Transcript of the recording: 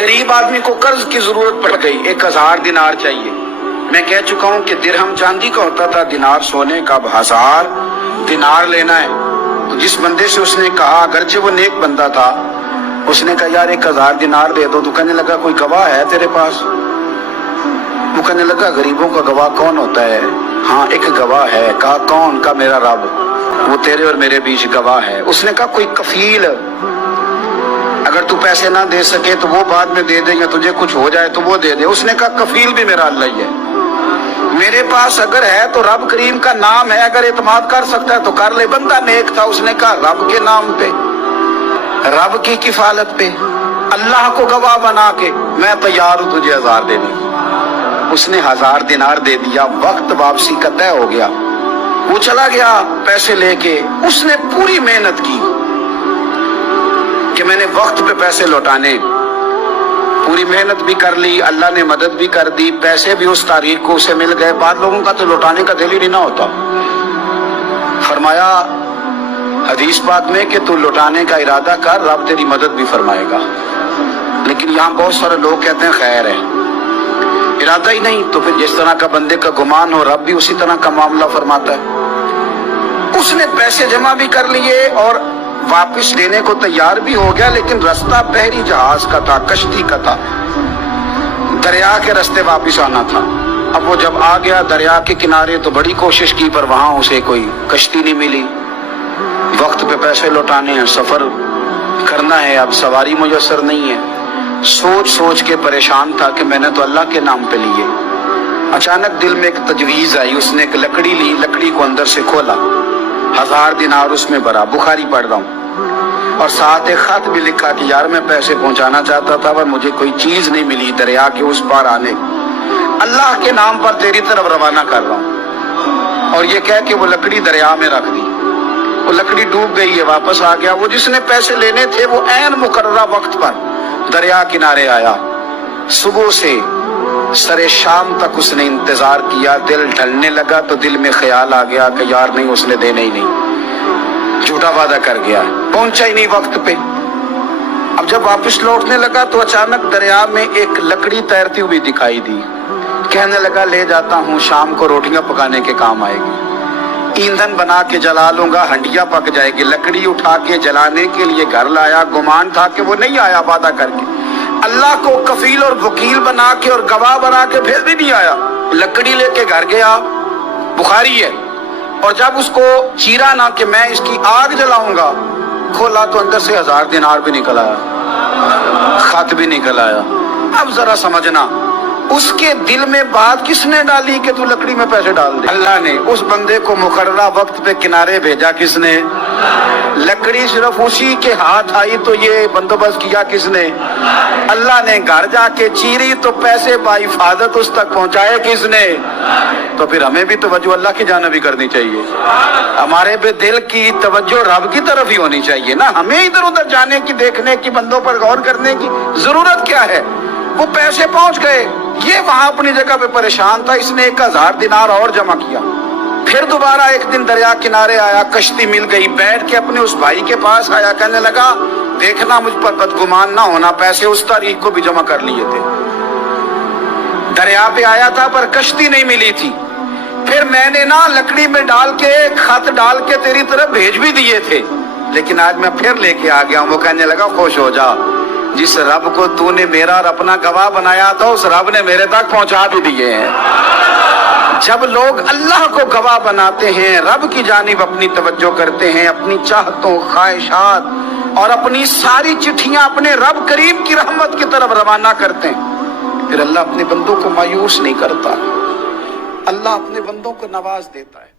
गरीब आदमी को कर्ज की जरूरत पड़ गई, 1000 दिनार चाहिए। मैं कह चुका हूं कि दिरहम चांदी का होता था, दिनार सोने का। अब 1000 दिनार लेना है। तो जिस बंदे से उसने कहा, अगरचे वो नेक बंदा था, उसने कहा यार 1000 दिनार दे दो। तो कहने लगा कोई गवाह है तेरे पास? वो कहने लगा गरीबों का गवाह कौन होता है? हाँ एक गवाह है। कहा कौन? का मेरा रब, वो तेरे और मेरे बीच गवाह है। उसने कहा कोई कफील, अगर तू पैसे ना दे सके तो वो बाद में दे दे, या तुझे कुछ हो जाए तो वो दे दे। उसने कहा कफील भी मेरा अल्लाह ही है। मेरे पास अगर है तो रब करीम का नाम है, अगर एतमाद कर सकता है तो कर ले। बंदा नेक था, उसने कहा रब के नाम पे, रब की किफालत पे, अल्लाह को गवाह बना के मैं तैयार हूं तुझे 1000 देने। उसने 1000 दिनार दे दिया। वक्त वापसी का तय हो गया। वो चला गया पैसे लेके। उसने पूरी मेहनत की कि मैंने वक्त पे पैसे लौटाने, पूरी मेहनत भी कर ली, अल्लाह ने मदद भी कर दी, पैसे भी उस तारीख को उसे मिल गए। बाद लोगों का तो लौटाने का दिल ही नहीं ना होता। फरमाया हदीस पाक में कि तू लौटाने का इरादा कर, रब तेरी मदद भी फरमाएगा। लेकिन यहाँ बहुत सारे लोग कहते हैं खैर है, इरादा ही नहीं। तो फिर जिस तरह का बंदे का गुमान हो, रब भी उसी तरह का मामला फरमाता है। उसने पैसे जमा भी कर लिए और वापस लेने को तैयार भी हो गया, लेकिन रास्ता बहरी जहाज का था, कश्ती का था, दरिया के रास्ते वापस आना था। अब वो जब आ गया दरिया के किनारे तो बड़ी कोशिश की, पर वहां उसे कोई कश्ती नहीं मिली। वक्त पे पैसे लौटाने हैं, सफर करना है, अब सवारी मुयस्सर नहीं है। सोच सोच के परेशान था कि मैंने तो अल्लाह के नाम पे लिए। अचानक दिल में एक तजवीज आई। उसने एक लकड़ी ली, लकड़ी को अंदर से खोला, 1000 दिनार उसमें भरा। बुखारी पढ़ रहा हूँ, और साथ एक खत भी लिखा कि यार मैं पैसे पहुंचाना चाहता था पर मुझे कोई चीज नहीं मिली दरिया के उस पार आने, अल्लाह के नाम पर तेरी तरफ रवाना कर रहा हूँ। और ये कह के वो लकड़ी दरिया में रख दी। वो लकड़ी डूब गई है, वापस आ गया। वो जिसने पैसे लेने थे वो ऐन मुकर्ररा वक्त पर दरिया किनारे आया। सुबह से सरे शाम तक उसने इंतजार किया। दिल ढलने लगा तो दिल में ख्याल आ गया कि यार नहीं, उसने देना ही नहीं, झूठा वादा कर गया, पहुंचा ही नहीं वक्त पे। अब जब वापस लौटने लगा तो अचानक दरिया में एक लकड़ी तैरती हुई दिखाई दी। कहने लगा ले जाता हूँ, शाम को रोटियां पकाने के काम आएगी, ईंधन बना के जला लूंगा, हंडिया पक जाएगी। लकड़ी उठा के जलाने के लिए घर लाया। गुमान था कि वो नहीं आया वादा करके, अल्लाह को कफील और वकील बना के और गवाह बना के फिर भी नहीं आया। लकड़ी लेके घर गया, बुखारी है। और जब उसको चीरा ना कि मैं इसकी आग जलाऊंगा, खोला तो अंदर से 1000 दिनार भी निकल आया, खत भी निकल आया। अब जरा समझना, उसके दिल में बात किसने डाली कि तू लकड़ी में पैसे डाल दे? अल्लाह ने। उस बंदे को मुकर्ररा वक्त पे किनारे भेजा किसने? लकड़ी सिर्फ उसी के हाथ आई तो ये बंदोबस्त किया किसने? अल्लाह ने। घर जाके चीरी तो पैसे बाहिफाजत उस तक पहुंचाए किसने? तो फिर हमें भी तवज्जो अल्लाह की जानिब भी करनी चाहिए। हमारे पे दिल की तवज्जो रब की तरफ ही होनी चाहिए ना। हमें इधर उधर जाने की, देखने की, बंदों पर गौर करने की जरूरत क्या है? वो पैसे पहुंच गए, ये वहां अपनी जगह पे परेशान था। इसने 1000 दिनार और जमा किया। फिर दोबारा एक दिन दरिया किनारे आया, कश्ती मिल गई, बैठ के अपने उस भाई के पास आया। कहने लगा देखना मुझ पर बदगुमान ना होना, पैसे उस तारीख को भी जमा कर लिए थे। दरिया पे आया था पर कश्ती नहीं मिली थी। फिर मैंने ना लकड़ी में डाल के, खत डाल के तेरी तरफ भेज भी दिए थे, लेकिन आज मैं फिर लेके आ गया हूं। वो कहने लगा खुश हो जा, जिस रब को तूने मेरा और अपना गवाह बनाया था उस रब ने मेरे तक पहुंचा भी दिए हैं। जब लोग अल्लाह को गवाह बनाते हैं, रब की जानिब अपनी तवज्जो करते हैं, अपनी चाहतों, ख्वाहिशात और अपनी सारी चिट्ठियां अपने रब करीम की रहमत की तरफ रवाना करते हैं, फिर अल्लाह अपने बंदों को मायूस नहीं करता, अल्लाह अपने बंदों को नवाज देता है।